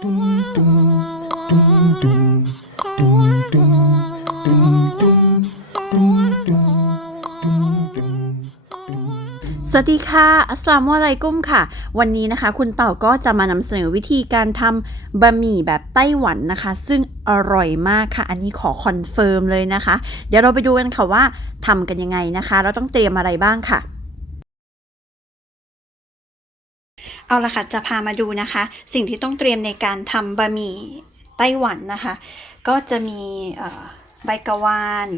สวัสดีค่ะ อัสลามุอะลัยกุมค่ะ วันนี้นะคะ คุณเต่าก็จะมานำเสนอวิธีการทำบะหมี่แบบไต้หวันนะคะ ซึ่งอร่อยมากค่ะ อันนี้ขอคอนเฟิร์มเลยนะคะ เดี๋ยวเราไปดูกันค่ะว่าทำกันยังไงนะคะ เราต้องเตรียมอะไรบ้างค่ะ เอาละค่ะจะพามาดูนะคะ สิ่งที่ต้องเตรียมในการทำบะหมี่ไต้หวันนะคะ ก็จะมีใบกะวาน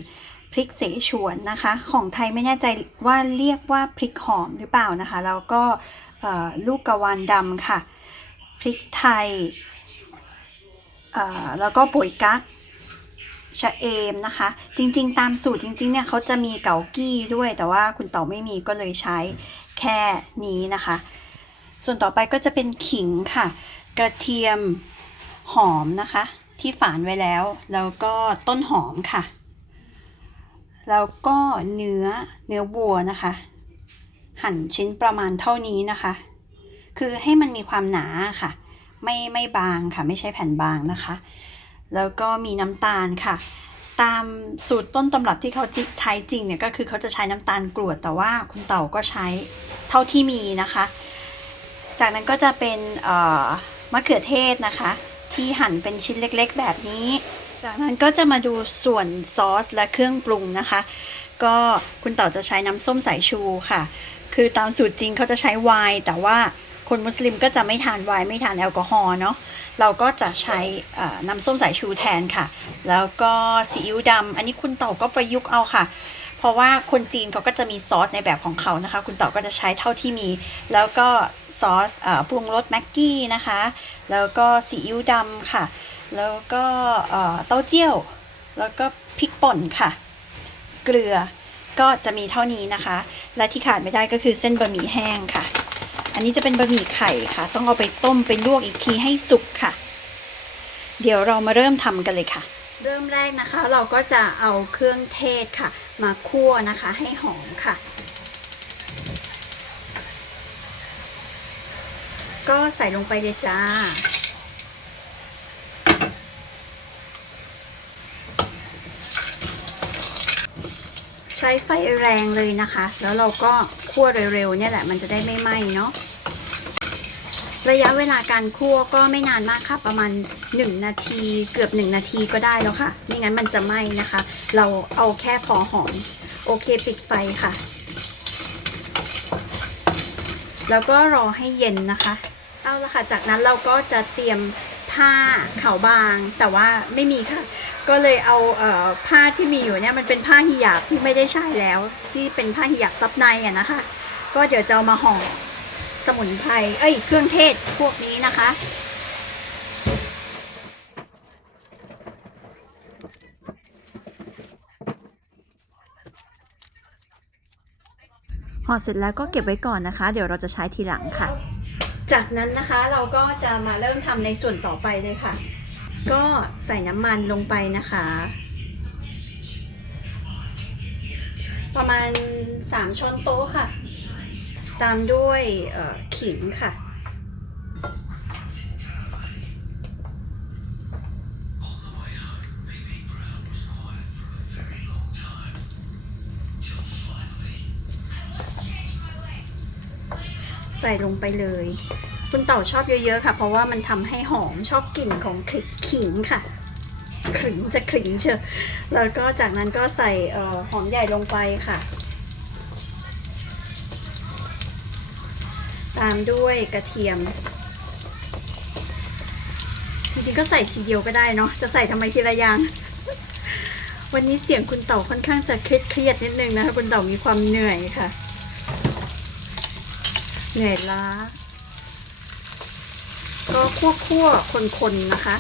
พริกเสฉวนนะคะ ของไทยไม่แน่ใจว่าเรียกว่าพริกหอมหรือเปล่านะคะ แล้วก็ลูกกะวานดำค่ะ พริกไทยแล้วก็ปุ๋ยกั๊กชะเอมนะคะ จริงๆ ตามสูตรจริงๆเนี่ยเขาจะมีเกากี้ด้วยแต่ว่าคุณเต่าไม่มีก็เลยใช้แค่นี้นะคะ ส่วนต่อไปก็จะเป็นขิงค่ะ กระเทียมหอมนะคะ ที่ฝานไว้แล้ว แล้วก็ต้นหอมค่ะ แล้วก็เนื้อเนื้อวัวนะคะ หั่นชิ้นประมาณเท่านี้นะคะ คือให้มันมีความหนาค่ะ ไม่ไม่บางค่ะ ไม่ใช่แผ่นบางนะคะ แล้วก็มีน้ำตาลค่ะตามสูตรต้นตำรับที่เขาใช้จริงเนี่ยก็คือเขาจะใช้น้ำตาลกรวดแต่ว่าคุณเต่าก็ใช้เท่าที่มีนะคะ จากนั้นก็จะเป็นมะเขือเทศนะคะ ที่หั่นเป็นชิ้นเล็กๆ แบบนี้ จากนั้นก็จะมาดูส่วนซอสและเครื่องปรุงนะคะ ก็คุณเต่าจะใช้น้ำส้มสายชูค่ะ คือตามสูตรจริงเขาจะใช้ไวน์แต่ว่าคนมุสลิมก็จะไม่ทานไวน์ไม่ทานแอลกอฮอล์เนาะเราก็จะใช้น้ำส้มสายชูแทนค่ะ แล้วก็ซีอิ๊วดำอันนี้คุณเต่าก็ประยุกต์เอาค่ะ เพราะว่าคนจีนเขาก็จะมีซอสในแบบของเขานะคะ คุณเต่าก็จะใช้เท่าที่มี แล้วก็ ซอสอปรุงรสแม็กกี้นะคะ แล้วก็ซีอิ๊วดำค่ะ แล้วก็เอ่อเต้าเจี้ยว แล้วก็พริกป่นค่ะ เกลือก็จะมีเท่านี้นะคะ และที่ขาดไม่ได้ก็คือเส้นบะหมี่แห้งค่ะ อันนี้จะเป็นบะหมี่ไข่ค่ะ ต้องเอาไปต้มไปลวกอีกทีให้สุกค่ะ เดี๋ยวเรามาเริ่มทำกันเลยค่ะ เริ่มแรกนะคะ เราก็จะเอาเครื่องเทศค่ะ มาคั่วนะคะให้หอมค่ะ ก็ใส่ลงไปเลยจ้า ใช้ไฟแรงเลยนะคะ แล้วเราก็คั่วเร็วๆเนี่ยแหละมันจะได้ไม่ไหม้เนาะระยะเวลาการคั่วก็ไม่นานมากค่ะ ประมาณ 1 นาทีเกือบ 1 นาทีก็ได้แล้วค่ะไม่งั้นมันจะไหม้นะคะ เราเอาแค่พอหอม โอเคปิดไฟค่ะ แล้วก็รอให้เย็นนะคะ เอาละค่ะจากนั้นเราก็จะเตรียมผ้าขาวบางแต่ว่าไม่มีค่ะ ก็เลยเอาเอ่อผ้าที่มีอยู่เนี่ยมันเป็นผ้าฮิญาบที่ไม่ได้ใช้แล้ว ที่เป็นผ้าฮิญาบซับในอะนะคะ ก็เดี๋ยวจะเอามาห่อสมุนไพรเอ้ยเครื่องเทศพวกนี้นะคะห่อเสร็จแล้วก็เก็บไว้ก่อนนะคะ เดี๋ยวเราจะใช้ทีหลังค่ะ จากนั้นนะคะเราก็จะมาเริ่มทำในส่วนต่อไปเลยค่ะ ก็ใส่น้ำมันลงไปนะคะ ประมาณ 3 ช้อนโต๊ะค่ะ ตามด้วยขิงค่ะ ใส่ลงไปเลย คุณเต่าชอบเยอะๆค่ะ เพราะว่ามันทำให้หอมชอบกลิ่นของขิงค่ะขิงจะขิงเชียวแล้วก็จากนั้นก็ใส่ออหอมใหญ่ลงไปค่ะ ตามด้วยกระเทียมจริงๆก็ใส่ทีเดียวก็ได้เนาะจะใส่ทำไมทีละอย่างวันนี้เสียงคุณเต่าค่อนข้างจะเครียดๆนิดนึงนะคะคุณเต่ามีความเหนื่อยค่ะ เหนื่อยล้า ก็คั่วคั่วคนคนๆนะคะ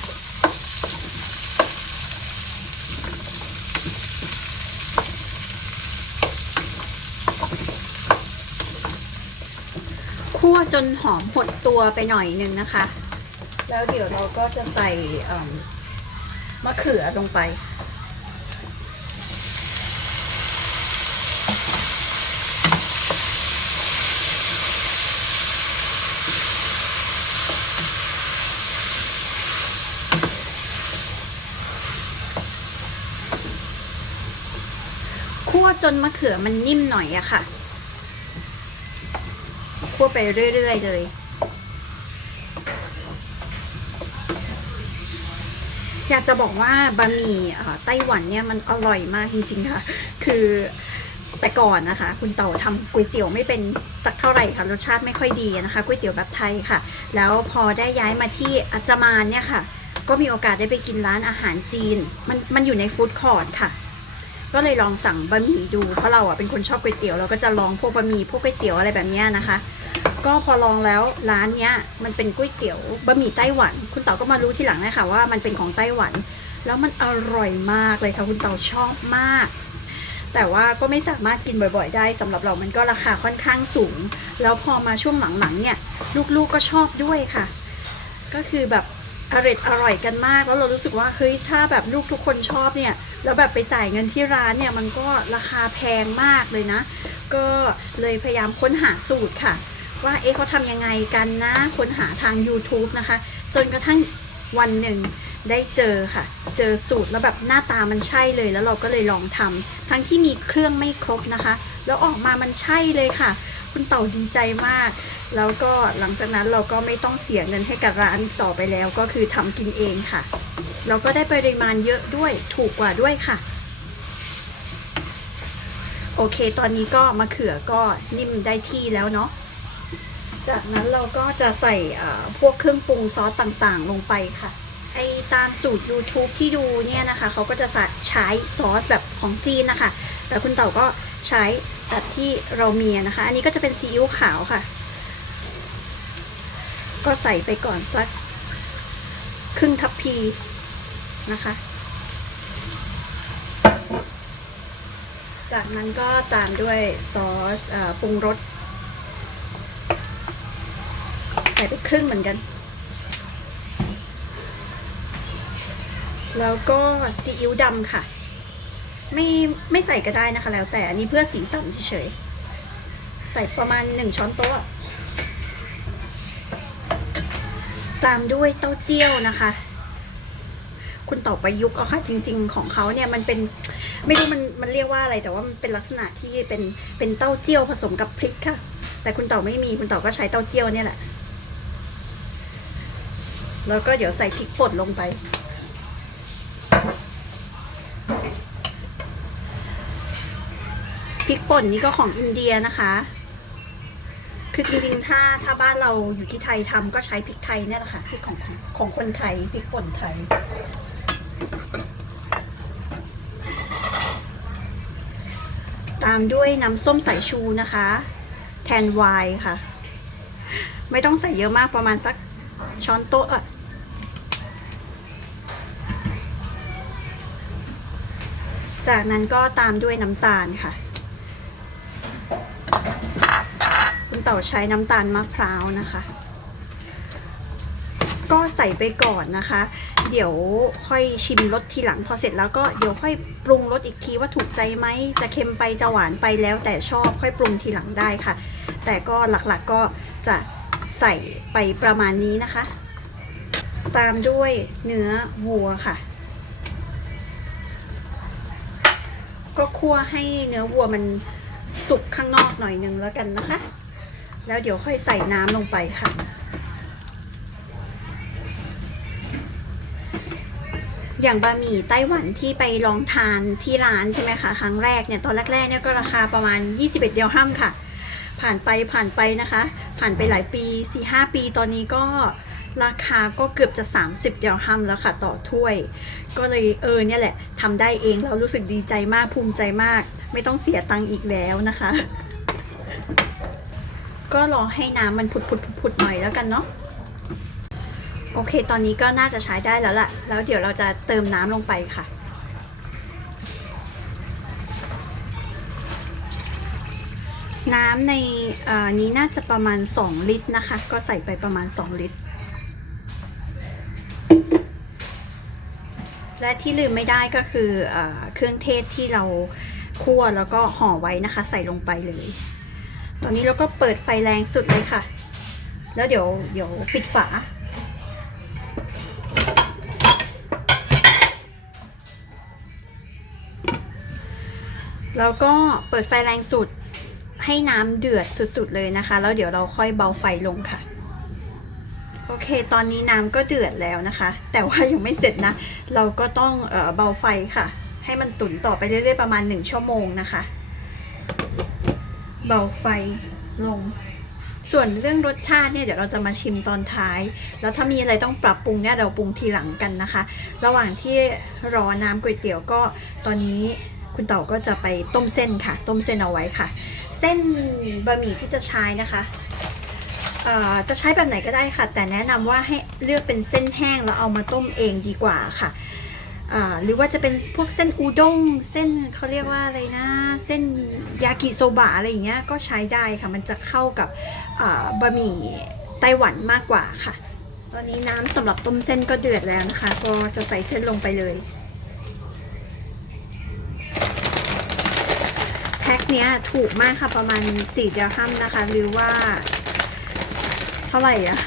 คั่วจนหอมหดตัวไปหน่อยนึงนะคะ แล้วเดี๋ยวเราก็จะใส่มะเขือลงไป คั่วจนมะเขือมันนิ่มหน่อยอะค่ะคั่วไปเรื่อยๆเลยอยากจะบอกว่าบะหมี่ไต้หวันเนี่ยมันอร่อยมากจริง ๆ ค่ะ คือแต่ก่อนนะคะ คุณเต่าทำก๋วยเตี๋ยวไม่เป็นสักเท่าไหร่ค่ะรสชาติไม่ค่อยดีนะคะก๋วยเตี๋ยวแบบไทยค่ะ แล้วพอได้ย้ายมาที่อัจจมานเนี่ยค่ะ ก็มีโอกาสได้ไปกินร้านอาหารจีน มันมันอยู่ในฟู้ดคอร์ทค่ะ ก็เลยลองสั่งบะหมี่ดู เพราะเราอะเป็นคนชอบก๋วยเตี๋ยวเราก็จะลองพวกบะหมี่พวกก๋วยเตี๋ยวอะไรแบบนี้นะคะ ก็พอลองแล้วร้านเนี้ยมันเป็นก๋วยเตี๋ยวบะหมี่ไต้หวัน คุณเต๋าก็มารู้ทีหลังนะคะว่ามันเป็นของไต้หวัน แล้วมันอร่อยมากเลยค่ะคุณเต๋าชอบมาก แต่ว่าก็ไม่สามารถกินบ่อย ๆ ได้สำหรับเรามันก็ราคาค่อนข้างสูง แล้วพอมาช่วงหลังๆเนี่ยลูกๆก็ชอบด้วยค่ะ ก็คือแบบอร่อยอร่อยกันมาก แล้วเรารู้สึกว่าเฮ้ยถ้าแบบลูกทุกคนชอบเนี่ย แล้วแบบไปจ่ายเงินที่ร้านเนี่ยมันก็ราคาแพงมากเลยนะ ก็เลยพยายามค้นหาสูตรค่ะ ว่าเอ๊ะเขาทำยังไงกันนะค้นหาทาง YouTube นะคะ จนกระทั่งวันหนึ่งได้เจอค่ะ เจอสูตรแล้วแบบหน้าตามันใช่เลยแล้วเราก็เลยลองทำทั้งที่มีเครื่องไม่ครบนะคะ แล้วออกมามันใช่เลยค่ะ คุณเต่าดีใจมาก แล้วก็หลังจากนั้นเราก็ไม่ต้องเสียเงินให้กับร้านอีกต่อไปแล้ว ก็คือทำกินเองค่ะ เราก็ได้ปริมาณเยอะด้วยถูกกว่าด้วยค่ะ โอเค ตอนนี้ก็มะเขือก็นิ่มได้ที่แล้วเนาะจากนั้นเราก็จะใส่พวกเครื่องปรุงซอสต่างๆ ลงไปค่ะ ไอตามสูตร YouTube ที่ดูเนี่ยนะคะ เขาก็จะใช้ซอสแบบของจีนนะคะ แต่คุณเต่าก็ใช้ แบบที่เรามีนะคะ อันนี้ก็จะเป็นซีอิ๊วขาวค่ะ ก็ใส่ไปก่อนสักครึ่งทัพพีนะคะ จากนั้นก็ตามด้วยซอสอปรุงรส ใส่ไปครึ่งเหมือนกัน แล้วก็ซีอิ๊วดำค่ะ ไม่ไม่ใส่ก็ได้นะคะ แล้วแต่อันนี้เพื่อสีสันเฉยๆใส่ประมาณหนึ่งช้อนโต๊ะ ตามด้วยเต้าเจี้ยวนะคะ คุณต่อประยุกต์เอาค่ะจริง ๆ ของเขาเนี่ยมันเป็นไม่รู้มันมันเรียกว่าอะไรแต่ว่ามันเป็นลักษณะที่เป็นเป็นเต้าเจี้ยวผสมกับพริกค่ะ แต่คุณต่อไม่มีคุณต่อก็ใช้เต้าเจี้ยวเนี่ยแหละ แล้วก็เดี๋ยวใส่พริกป่นลงไป พริกป่นนี่ก็ของอินเดียนะคะ คือจริงๆ ถ้าถ้าบ้านเราอยู่ที่ไทยทำก็ใช้พริกไทยเนี่ยแหละค่ะพริกของของคนไทยพริกป่นไทย ตามด้วยน้ำส้มสายชูนะคะ แทนไวน์ค่ะ ไม่ต้องใส่เยอะมากประมาณสักช้อนโต๊ะอะจากนั้นก็ตามด้วยน้ำตาลค่ะ คุณ เต่าใช้น้ำตาลมะพร้าวนะคะ ก็ใส่ไปก่อนนะคะ เดี๋ยวค่อยชิมรสทีหลังพอเสร็จแล้วก็เดี๋ยวค่อยปรุงรสอีกทีว่าถูกใจไหมจะเค็มไปจะหวานไปแล้วแต่ชอบค่อยปรุงทีหลังได้ค่ะ แต่ก็หลักๆก็จะใส่ไปประมาณนี้นะคะ ตามด้วยเนื้อวัวค่ะ ก็คั่วให้เนื้อวัวมันสุกข้างนอกหน่อยนึงแล้วกันนะคะ แล้วเดี๋ยวค่อยใส่น้ำลงไปค่ะ อย่างบะหมี่ไต้หวันที่ไปลองทานที่ร้านใช่ไหมคะ ครั้งแรกเนี่ยตอนแรกๆเนี่ยก็ราคาประมาณ 21เดียวห้ามค่ะ ผ่านไปผ่านไปนะคะ ผ่านไปหลายปี 4-5 ปีตอนนี้ก็ราคาก็เกือบจะ 30 เดียวห้ามแล้วค่ะ ต่อถ้วย ก็เลยเออเนี่ยแหละทำได้เองแล้วรู้สึกดีใจมากภูมิใจมาก ไม่ต้องเสียตังค์อีกแล้วนะคะ ก็รอให้น้ำมันผุดๆๆหน่อยแล้วกันเนาะโอเค ตอนนี้ก็น่าจะใช้ได้แล้วล่ะ แล้วเดี๋ยวเราจะเติมน้ำลงไปค่ะ น้ำในอ่อนี้น่าจะประมาณ 2 ลิตรนะคะ ก็ใส่ไปประมาณ 2 ลิตร และที่ลืมไม่ได้ก็คืออเครื่องเทศที่เราคั่วแล้วก็ห่อไว้นะคะ ใส่ลงไปเลย ตอนนี้เราก็เปิดไฟแรงสุดเลยค่ะ แล้วเดี๋ยวเดี๋ยวปิดฝาแล้วก็เปิดไฟแรงสุดให้น้ำเดือดสุดๆเลยนะคะ แล้วเดี๋ยวเราค่อยเบาไฟลงค่ะ โอเค ตอนนี้น้ำก็เดือดแล้วนะคะ แต่ว่ายังไม่เสร็จนะ เราก็ต้องเออเบาไฟค่ะ ให้มันตุ๋นต่อไปเรื่อยๆประมาณ 1 ชั่วโมงนะคะ บาไฟลง ส่วนเรื่องรสชาติเนี่ยเดี๋ยวเราจะมาชิมตอนท้าย แล้วถ้ามีอะไรต้องปรับปรุงเนี่ยเราปรุงทีหลังกันนะคะ ระหว่างที่รอน้ำก๋วยเตี๋ยวก็ตอนนี้คุณเต่าก็จะไปต้มเส้นค่ะ ต้มเส้นเอาไว้ค่ะ เส้นบะหมี่ที่จะใช้นะคะเอ่อจะใช้แบบไหนก็ได้ค่ะ แต่แนะนำว่าให้เลือกเป็นเส้นแห้งแล้วเอามาต้มเองดีกว่าค่ะ หรือว่าจะเป็นพวกเส้นอูด้ง เส้นเขาเรียกว่าอะไรนะ เส้นยากิโซบะอะไรอย่างเงี้ยก็ใช้ได้ค่ะ มันจะเข้ากับบะหมี่ไต้หวันมากกว่าค่ะ ตอนนี้น้ำสำหรับต้มเส้นก็เดือดแล้วนะคะ ก็จะใส่เส้นลงไปเลยแพ็คเนี้ยถูกมากค่ะประมาณ4เดรฮัมนะคะ หรือว่า เท่าไหร่อะ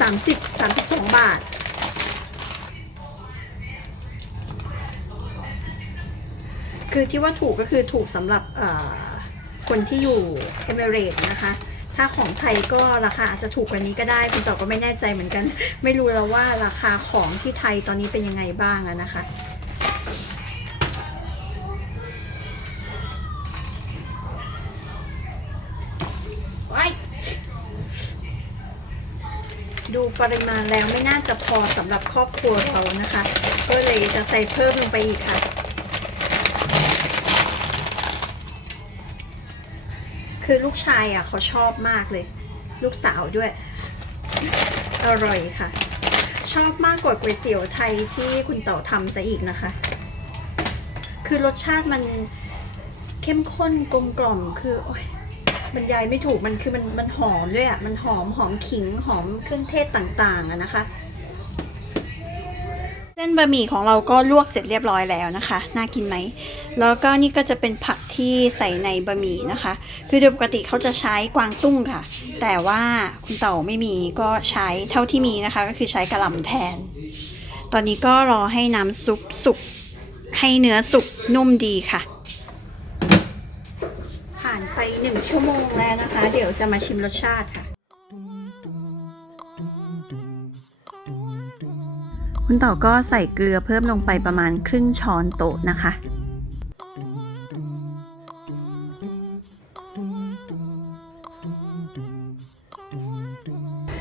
30 32บาท คือที่ว่าถูกก็คือถูกสำหรับเอ่อคนที่อยู่เอเมเรตนะคะ ถ้าของไทยก็ราคาอาจจะถูกกว่านี้ก็ได้คุณต่อก็ไม่แน่ใจเหมือนกัน ไม่รู้แล้วว่าราคาของที่ไทยตอนนี้เป็นยังไงบ้างอะนะคะดูปริมาณแล้วไม่น่าจะพอสำหรับครอบครัวเขานะคะ ก็เลยจะใส่เพิ่มลงไปอีกค่ะ คือลูกชายอะเขาชอบมากเลย ลูกสาวด้วย อร่อยค่ะ ชอบมากกว่าก๋วยเตี๋ยวไทยที่คุณเต่าทำซะอีกนะคะ คือรสชาติมันเข้มข้นกลมกล่อมคือโอ๊ยบรรยายไม่ถูกมันคือมันมันหอมด้วยอะมันหอมหอมขิงหอมเครื่องเทศต่างๆอะนะคะ เส้นบะหมี่ของเราก็ลวกเสร็จเรียบร้อยแล้วนะคะ น่ากินไหม แล้วก็นี่ก็จะเป็นผักที่ใส่ในบะหมี่นะคะ คือโดยปกติเขาจะใช้กวางตุ้งค่ะ แต่ว่าคุณเต่าไม่มีก็ใช้เท่าที่มีนะคะ ก็คือใช้กระหล่ำแทน ตอนนี้ก็รอให้น้ำซุปสุก ให้เนื้อสุกนุ่มดีค่ะ ผ่านไปหนึ่งชั่วโมงแล้วนะคะ เดี๋ยวจะมาชิมรสชาติค่ะ คุณต่าก็ใส่เกลือเพิ่มลงไปประมาณครึ่งช้อนโต๊ะนะคะ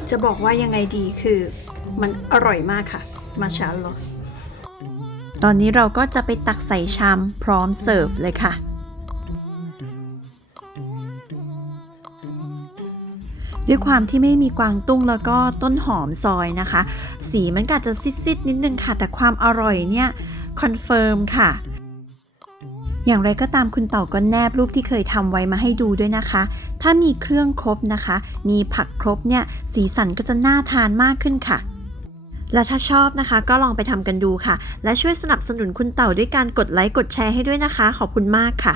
จะบอกว่ายังไงดีคือมันอร่อยมากค่ะมาชาลอตอนนี้เราก็จะไปตักใส่ชามพร้อมเสิร์ฟเลยค่ะ ด้วยความที่ไม่มีกวางตุ้งแล้วก็ต้นหอมซอยนะคะ สีมันก็จจะซิดๆนิดนึงค่ะ แต่ความอร่อยเนี่ยคอนเฟิร์มค่ะอย่างไรก็ตามคุณเต่าก็แนบรูปที่เคยทำไว้มาให้ดูด้วยนะคะ ถ้ามีเครื่องครบนะคะ มีผักครบเนี่ย สีสันก็จะน่าทานมากขึ้นค่ะ และถ้าชอบนะคะ ก็ลองไปทำกันดูค่ะ และช่วยสนับสนุนคุณเต่าด้วยการกดไลค์กดแชร์ให้ด้วยนะคะ ขอบคุณมากค่ะ